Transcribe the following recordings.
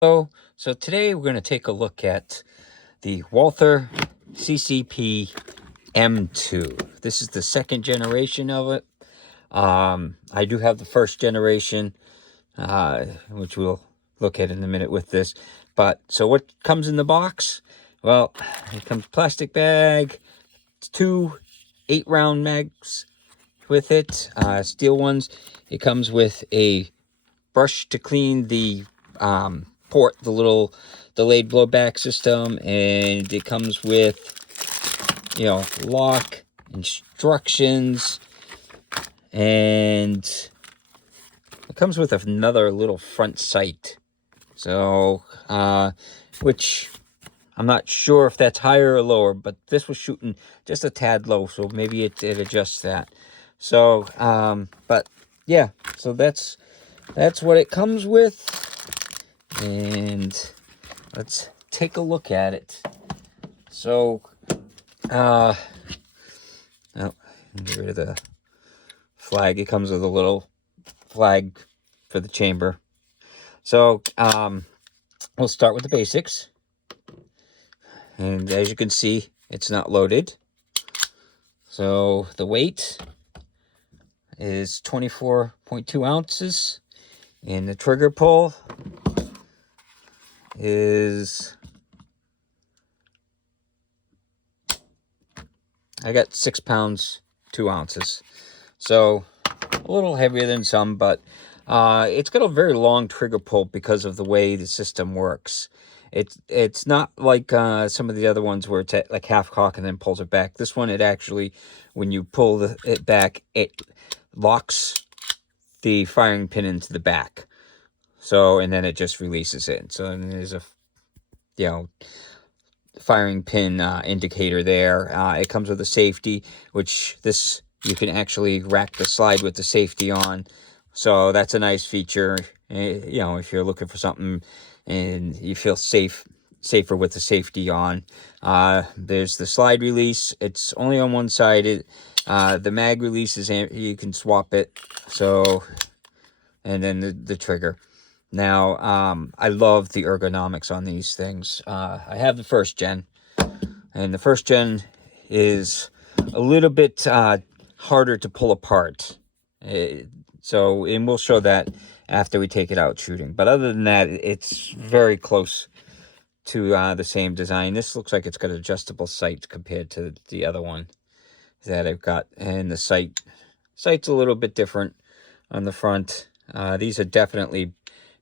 So today we're going to take a look at the Walther CCP M2. This is the second generation of it. I do have the first generation, which we'll look at in a minute with this. But so what comes in the box? Well, it comes plastic bag, 2 8-round mags with it, steel ones. It comes with a brush to clean the port, the little delayed blowback system, and it comes with, lock instructions, and it comes with another little front sight. So, which I'm not sure if that's higher or lower, but this was shooting just a tad low, so maybe it adjusts that. So, but yeah, so that's what it comes with, and let's take a look at it. So, oh, get rid of the flag. It comes with a little flag for the chamber. So, we'll start with the basics. And as you can see, it's not loaded. So the weight is 24.2 ounces. And the trigger pull is, I got 6 pounds, 2 ounces. So a little heavier than some, but it's got a very long trigger pull because of the way the system works. It's not like some of the other ones where it's at like half cock and then pulls it back. This one, it actually, when you pull it back, it locks the firing pin into the back. So, and then it just releases it. So there's a, firing pin indicator there. It comes with a safety, which this, you can actually rack the slide with the safety on. So that's a nice feature, if you're looking for something and you feel safer with the safety on. There's the slide release. It's only on one side. The mag release is, you can swap it. So, and then the trigger. Now, I love the ergonomics on these things. I have the first gen, and the first gen is a little bit harder to pull apart. So, and we'll show that after we take it out shooting. But other than that, it's very close to the same design. This looks like it's got adjustable sights compared to the other one that I've got. And the sight's a little bit different on the front. These are definitely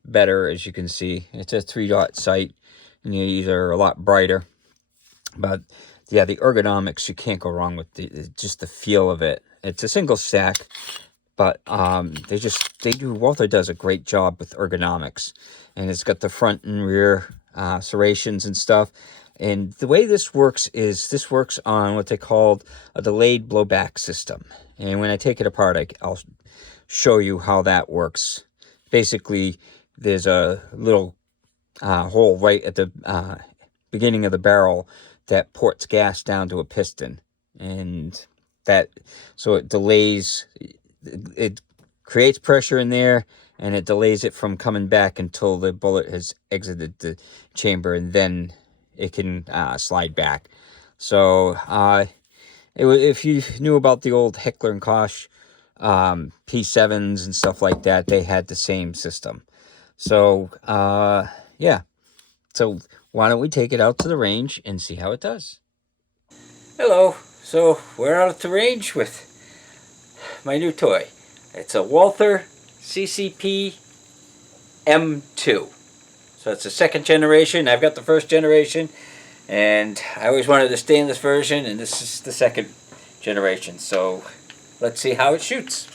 better, as you can see. It's a 3-dot sight, and these are a lot brighter. But yeah, the ergonomics, you can't go wrong with just the feel of it. It's a single stack, but Walther does a great job with ergonomics, and it's got the front and rear serrations and stuff. And the way this works is this works on what they call a delayed blowback system. And when I take it apart, I'll show you how that works. Basically, there's a little hole right at the beginning of the barrel that ports gas down to a piston, and so it delays, it creates pressure in there, and it delays it from coming back until the bullet has exited the chamber, and then it can slide back. So if you knew about the old Heckler and Koch P7s and stuff like that, they had the same system. So yeah, so why don't we take it out to the range and see how it does. Hello, so we're out at the range with my new toy. It's a Walther CCP M2. So it's the second generation. I've got the first generation, and I always wanted the stainless version, and this is the second generation. So let's see how it shoots.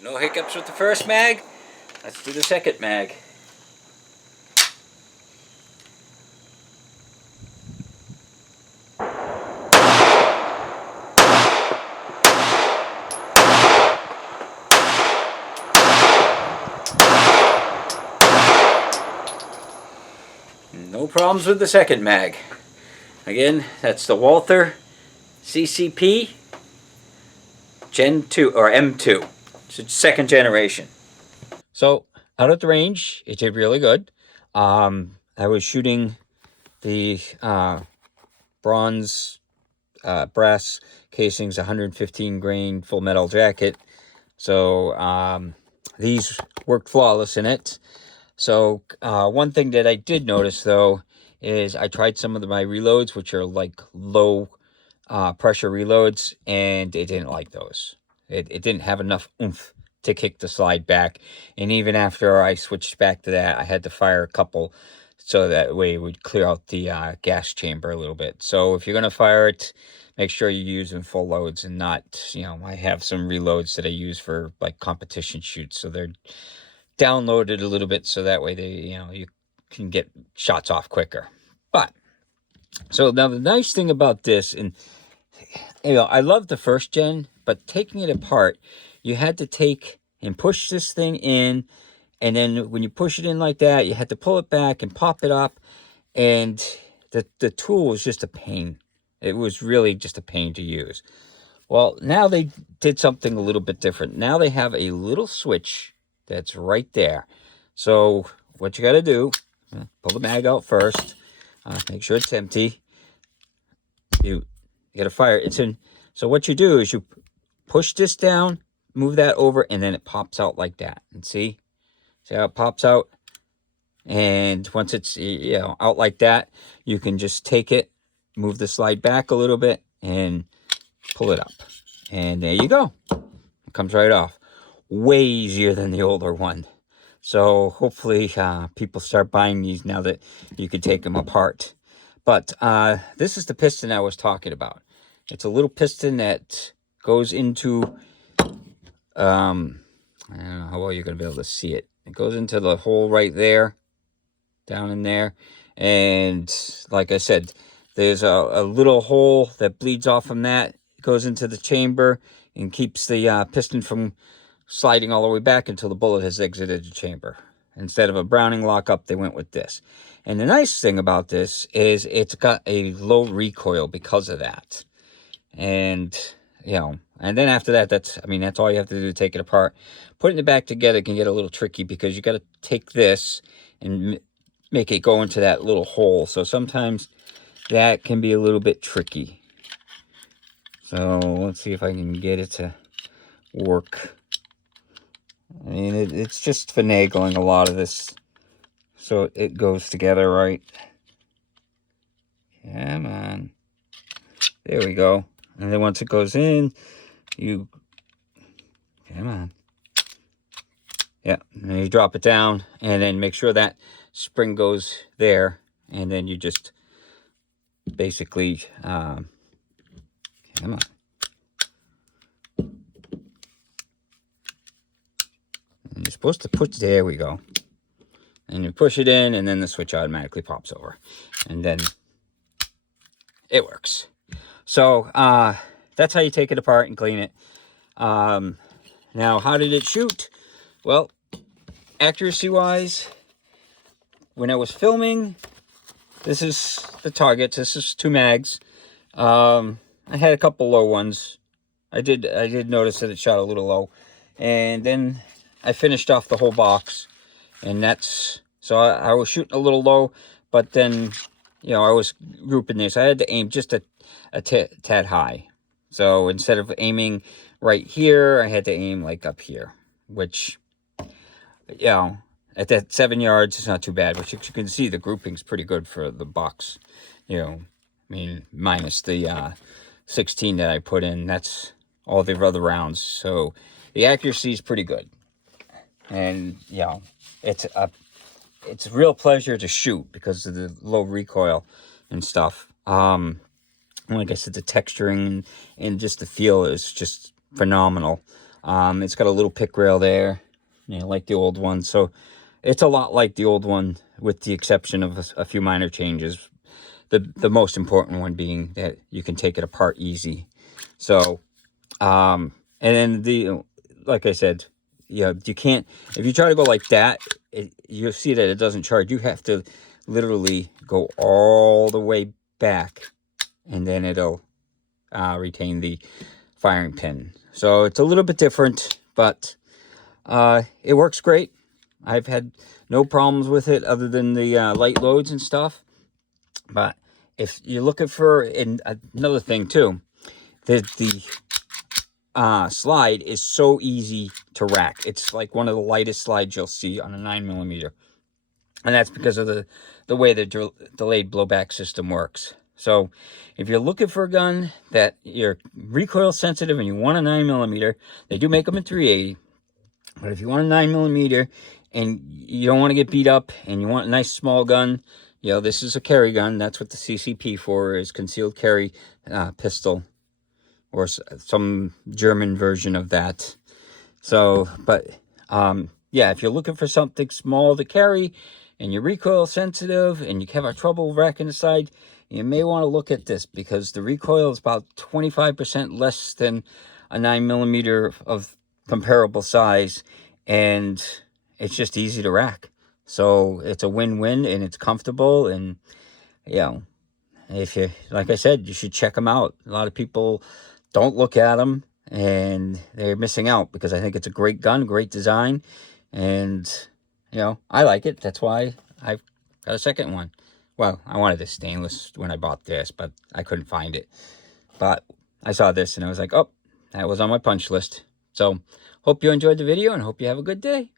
No hiccups with the first mag. Let's do the second mag. No problems with the second mag. Again, that's the Walther CCP Gen 2 or M2. It's second generation. So out at the range, it did really good. I was shooting the bronze brass casings, 115 grain full metal jacket. So these worked flawless in it. So one thing that I did notice though is I tried some of my reloads, which are like low pressure reloads, and it didn't like those. It didn't have enough oomph to kick the slide back. And even after I switched back to that, I had to fire a couple so that way it would clear out the gas chamber a little bit. So if you're going to fire it, make sure you use in full loads and not, I have some reloads that I use for like competition shoots. So they're downloaded a little bit so that way they, you can get shots off quicker. But, so now the nice thing about this, and I love the first gen, but taking it apart, you had to take and push this thing in, and then when you push it in like that, you had to pull it back and pop it up, and the tool was just a pain. It was really just a pain to use. Well, now they did something a little bit different. Now they have a little switch that's right there. So what you got to do, pull the mag out first, make sure it's empty. You got to fire it's in. So what you do is you push this down, move that over, and then it pops out like that. And see how it pops out? And once it's out like that, you can just take it, move the slide back a little bit, and pull it up. And there you go. It comes right off. Way easier than the older one. So hopefully people start buying these now that you can take them apart. But this is the piston I was talking about. It's a little piston that goes into, I don't know how well you're going to be able to see it. It goes into the hole right there, down in there. And like I said, there's a little hole that bleeds off from that. It goes into the chamber and keeps the piston from sliding all the way back until the bullet has exited the chamber. Instead of a Browning lockup, they went with this. And the nice thing about this is it's got a low recoil because of that. And, and then after that, that's all you have to do to take it apart. Putting it back together can get a little tricky because you got to take this and make it go into that little hole. So sometimes that can be a little bit tricky. So let's see if I can get it to work. It's just finagling a lot of this so it goes together right. Come on. There we go. And then once it goes in, come on. Yeah, and you drop it down and then make sure that spring goes there. And then you just basically, come on. And you're supposed to push, there we go. And you push it in and then the switch automatically pops over. And then it works. So that's how you take it apart and clean it. Now, how did it shoot? Well, accuracy-wise, when I was filming, this is the targets. This is 2 mags. I had a couple low ones. I did notice that it shot a little low. And then I finished off the whole box. And that's, so I was shooting a little low, but then, I was grouping this. I had to aim just a tad high. So instead of aiming right here, I had to aim like up here, which, at that 7 yards, it's not too bad. Which you can see the grouping's pretty good for the box. Minus the 16 that I put in. That's all the other rounds. So the accuracy is pretty good. And, it's a real pleasure to shoot because of the low recoil and stuff. Like I said, the texturing and just the feel is just phenomenal. It's got a little pick rail there, like the old one. So it's a lot like the old one with the exception of a few minor changes. The most important one being that you can take it apart easy. So, and then like I said, you can't, if you try to go like that, you'll see that it doesn't charge. You have to literally go all the way back, and then it'll retain the firing pin. So it's a little bit different, but it works great. I've had no problems with it other than the light loads and stuff. But if you're looking for another thing too, the slide is so easy to rack. It's like one of the lightest slides you'll see on a 9mm. And that's because of the way the delayed blowback system works. So if you're looking for a gun that you're recoil sensitive and you want a 9mm, they do make them in 380. But if you want a 9mm and you don't want to get beat up and you want a nice small gun, you know, this is a carry gun. That's what the CCP for is, concealed carry pistol, or some German version of that. So, but yeah, if you're looking for something small to carry and you're recoil sensitive and you have trouble racking the slide, you may want to look at this, because the recoil is about 25% less than a 9mm of comparable size, and it's just easy to rack. So it's a win-win, and it's comfortable, and you know, if you, like I said, you should check them out. A lot of people don't look at them, and they're missing out, because I think it's a great gun, great design, and you know, I like it. That's why I've got a second one. Well, I wanted this stainless when I bought this, but I couldn't find it. But I saw this and I was like, oh, that was on my punch list. So hope you enjoyed the video and hope you have a good day.